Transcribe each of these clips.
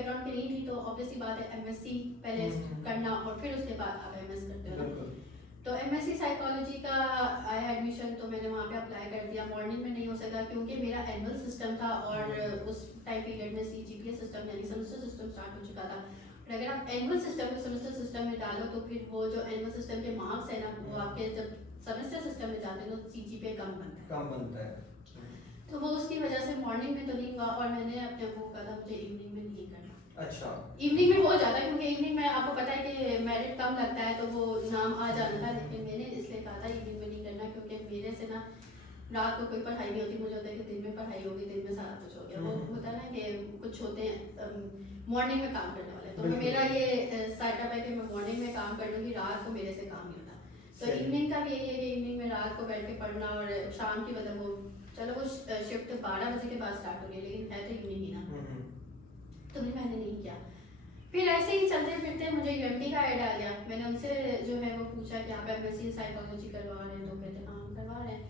Background की नहीं थी तो ऑब्वियसली बात है एमएससी पहले करना और फिर उसके बाद आप एमएस करते हो। तो एमएससी साइकोलॉजी का आया एडमिशन, तो मैंने वहाँ पे अप्लाई कर दिया। मॉर्निंग में नहीं हो सका क्योंकि मेरा एनुअल सिस्टम था और उस टाइम पीरियड में सीजीपीए सिस्टम यानी सेमेस्टर सिस्टम स्टार्ट हो चुका था। और अगर आप एनुअल सिस्टम को सेमेस्टर सिस्टम में डालो तो फिर वो जो एनुअल सिस्टम के मार्क्स है ना वो आपके जब सेमेस्टर सिस्टम में जाते हैं तो सीजीपीए कम बनता है। तो वो उसकी वजह से मॉर्निंग में तो नहीं हुआ और मैंने अपने आपको कहा मुझे इवनिंग में नहीं करना। अच्छा, इवनिंग में हो जाता है क्योंकि इवनिंग में आपको पता है कि मेरिट कम लगता है तो वो नाम आ जाना था, लेकिन मैंने इसलिए कहा था इवनिंग में नहीं करना क्योंकि मेरे से ना रात को कोई पढ़ाई नहीं होती। मुझे होता है कि दिन में पढ़ाई होगी, दिन में सारा कुछ हो गया। वो होता है ना कि कुछ होते हैं मॉर्निंग में काम करने वाले, तो मेरा ये सेटअप है कि मैं मॉर्निंग में काम कर लूँगी, रात को मेरे से काम नहीं होता। तो इवनिंग का भी यही है कि इवनिंग में रात को बैठ के पढ़ना और शाम की मतलब वो चलो वो शिफ्ट 12 बजे के बाद स्टार्ट हो गई लेकिन है तो इवनिंग ही ना, तो भी मैंने नहीं किया। फिर ऐसे ही चलते फिरते मुझे यूएमटी का ऐड आ गया। मैंने उनसे जो है वो पूछा कि आप एमएससी साइकोलॉजी करवा रहे हैं, तो कहते हाँ हम करवा रहे हैं।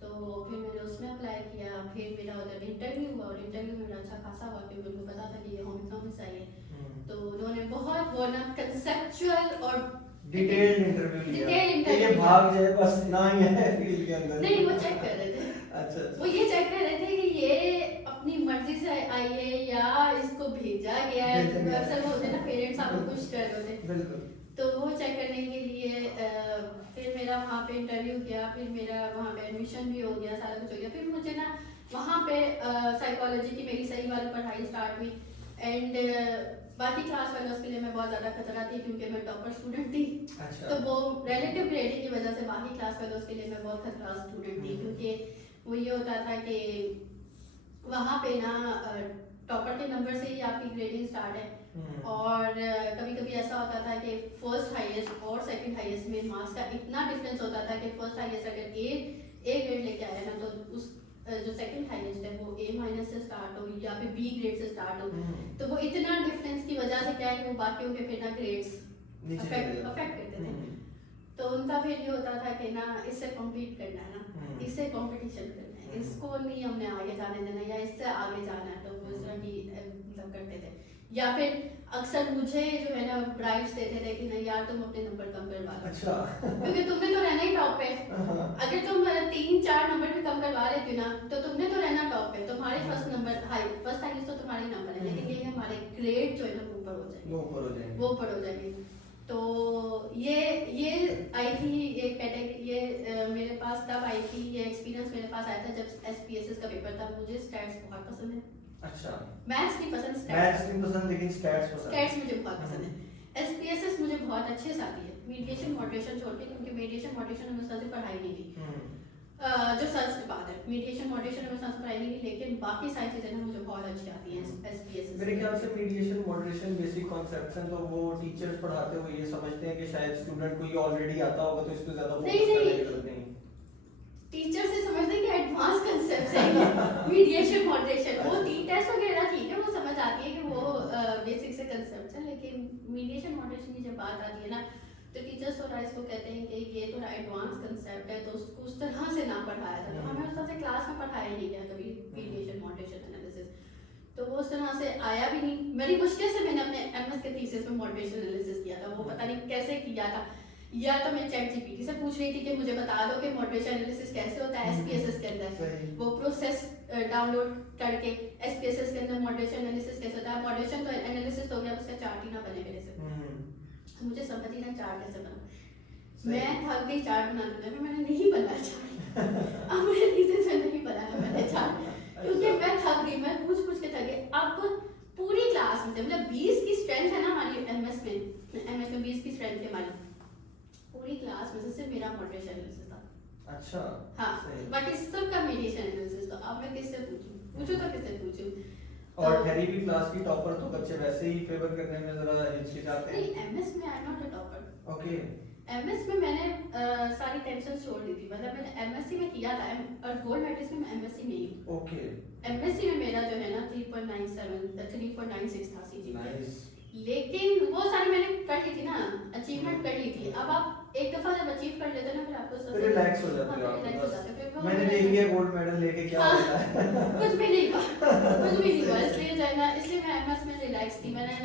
तो फिर मैंने उसमें अप्लाई किया, फिर मेरा उधर इंटरव्यू हुआ और इंटरव्यू मेरा अच्छा खासा हुआ क्योंकि उनको पता था कि ये होम इकोनॉमिक्स आई है। तो उन्होंने बहुत वो ना कंसेप्चुअल और डिटेल्ड इंटरव्यू लिया। ये भाग जाए बस ना ही है फील्ड के अंदर। नहीं, वो चेक कर रहे थे। अच्छा, वो ये चेक कर रहे थे कि ये अपनी मर्जी से आई है या इसको भेजा गया है। अक्सर वो होते हैं ना पेरेंट्स आपको पुश कर रहे होते। बिल्कुल। तो वो चेक करने के लिए फिर मेरा वहाँ पे इंटरव्यू किया, फिर मेरा वहाँ पे एडमिशन भी हो गया, सारा कुछ हो गया। फिर मुझे ना वहाँ पे साइकोलॉजी की मेरी सही वाली पढ़ाई स्टार्ट हुई एंड बाकी क्लास फेलोज के लिए मैं बहुत ज़्यादा खतरा थी क्योंकि मैं टॉपर स्टूडेंट थी। अच्छा। तो वो रिलेटिव ग्रेडिंग की वजह से बाकी क्लास फेलोज के लिए मैं बहुत खतरा स्टूडेंट थी क्योंकि वो ये होता था कि वहाँ पे ना टॉपर के नंबर से ही आपकी ग्रेडिंग स्टार्ट है और कभी कभी ऐसा होता था कि फर्स्ट हाईएस्ट और सेकंड हाईएस्ट में मार्क्स का इतना डिफरेंस होता था कि फर्स्ट हाईएस्ट अगर ए ग्रेड लेके आया ना तो उस जो सेकंड हाईएस्ट है वो ए माइनस से स्टार्ट हो या फिर बी ग्रेड से स्टार्ट हो। तो वो इतना डिफरेंस की वजह से क्या है कि वो बाकियों के फिर ना ग्रेड्स अफेक्ट करते थे। तो उनका फिर ये होता था कि ना इससे कॉम्पीट करना है ना, इससे कंपटीशन करना है, इसको नहीं हमने आगे जाने देना या इससे आगे जाना है। तो वो इस तरह की मतलब करते थे या फिर अक्सर मुझे जो है ना ब्राइब्स देते थे कि नहीं यार तुम अपने नंबर कम करवा लो। अच्छा। क्योंकि तुमने तो रहना ही टॉप पे। अगर तुम 3-4 नंबर भी कम करवा लेती ना तो तुमने तो रहना टॉप पे। तुम्हारे फर्स्ट हाईएस्ट तो तुम्हारे नंबर है लेकिन ये हमारे ग्रेड जो है ना ऊपर हो जाएंगे, वो ऊपर हो जाएंगे। तो ये आई थी ये कैटेगरी, ये मेरे पास तब आई थी, ये एक्सपीरियंस मेरे पास आया था जब एसपीएसएस का पेपर था। मुझे स्टैट्स बहुत पसंद है। अच्छा, मैथ्स नहीं पसंद, मैथ्स नहीं पसंद लेकिन स्टैट्स पसंद। स्टैट्स मुझे बहुत पसंद है। एसपीएसएस मुझे बहुत अच्छे से आती है, मीडिएशन मॉडरेशन छोड़ के, क्योंकि मीडिएशन मॉडरेशन हमें सर से पढ़ाई नहीं की। जो सच बात है मीडिएशन मॉडरेशन हमें सर से पढ़ाई नहीं की, लेकिन बाकी सारी चीजें ना मुझे बहुत अच्छी आती हैं एसपीएसएस। मेरे ख्याल से मीडिएशन मॉडरेशन बेसिक कॉन्सेप्ट्स हैं, तो वो टीचर्स पढ़ाते हुए ये समझते हैं कि शायद स्टूडेंट को ये ऑलरेडी आता होगा तो इस पे ज्यादा फोकस करने की जरूरत नहीं। टीचर से समझते हैं कि एडवांस कांसेप्ट्स है मीडिएशन मॉडरेशन। वो टेस्ट वगैरह ठीक है, वो समझ आती है कि वो बेसिक से कांसेप्ट्स है, लेकिन मीडिएशन मॉडरेशन की जब बात आती है ना तो टीचर्स थोड़ा इसको कहते हैं कि ये थोड़ा एडवांस कांसेप्ट है तो उसको उस तरह से ना पढ़ाया जाता। तो हमें उस तरह से क्लास में पढ़ाया नहीं गया कभी मीडिएशन मॉडरेशन एनालिसिस, तो वो उस तरह से आया भी नहीं। बड़ी मुश्किल से मैंने अपने एमएस के थीसिस में मॉडरेशन एनालिसिस किया था, वो पता नहीं कैसे किया था। या तो मैं चैट जीपीटी से पूछ रही थी कि मुझे बता दो कि मॉडरेशन एनालिसिस कैसे होता है एसपीएसएस के अंदर, वो प्रोसेस डाउनलोड करके एसपीएसएस के अंदर मॉडरेशन एनालिसिस कैसे होता है। मॉडरेशन तो एनालिसिस तो हो गया, उसका चार्ट ही ना बने मेरे से, मुझे समझ ही ना चार्ट कैसे बना। मैं थक गई चार्ट बनाने में, मैंने नहीं बनाया चार्ट। अब मेरे थीसिस में नहीं बनाया मैंने चार्ट क्योंकि मैं थक गई, मैं पूछ के थक गई। अब पूरी क्लास में मतलब 20 की स्ट्रेंथ है ना हमारी एमएस में 20 की स्ट्रेंथ है हमारी, पूरी क्लास में से मेरा मॉडरेशन एनालिसिस था। अच्छा, हाँ, बाकी सबका मीडिएशन एनालिसिस। तो अब मैं किससे पूछूं तो किससे पूछूं। और ठहरी भी क्लास की टॉपर तो बच्चे वैसे ही फेवर करने में जरा हिचकिचाते हैं। नहीं, एमएस में I am not a topper. Okay. MS में मैंने सारी टेंशन छोड़ दी थी, मतलब मैंने एमएससी में किया था और गोल्ड मेडलिस्ट में मैं एमएससी में ही हूं। ओके। एमएससी में मेरा जो है ना 3.96 था सीजीपीए। नाइस। लेकिन वो सारी मैंने कर ली थी ना, अचीवमेंट कर ली थी। अब आप एक दफा जब अचीव कर लेते हैं ना फिर आपको सब रिलैक्स हो जाते हो हाँ, आप relax हो जाते हैं। फिर वो मैंने हमें- देख लिया गोल्ड मेडल लेके क्या हाँ, होता है कुछ भी नहीं हुआ, कुछ भी नहीं हुआ, इसलिए जो है ना, इसलिए मैं एमएस में रिलैक्स थी। मैंने ना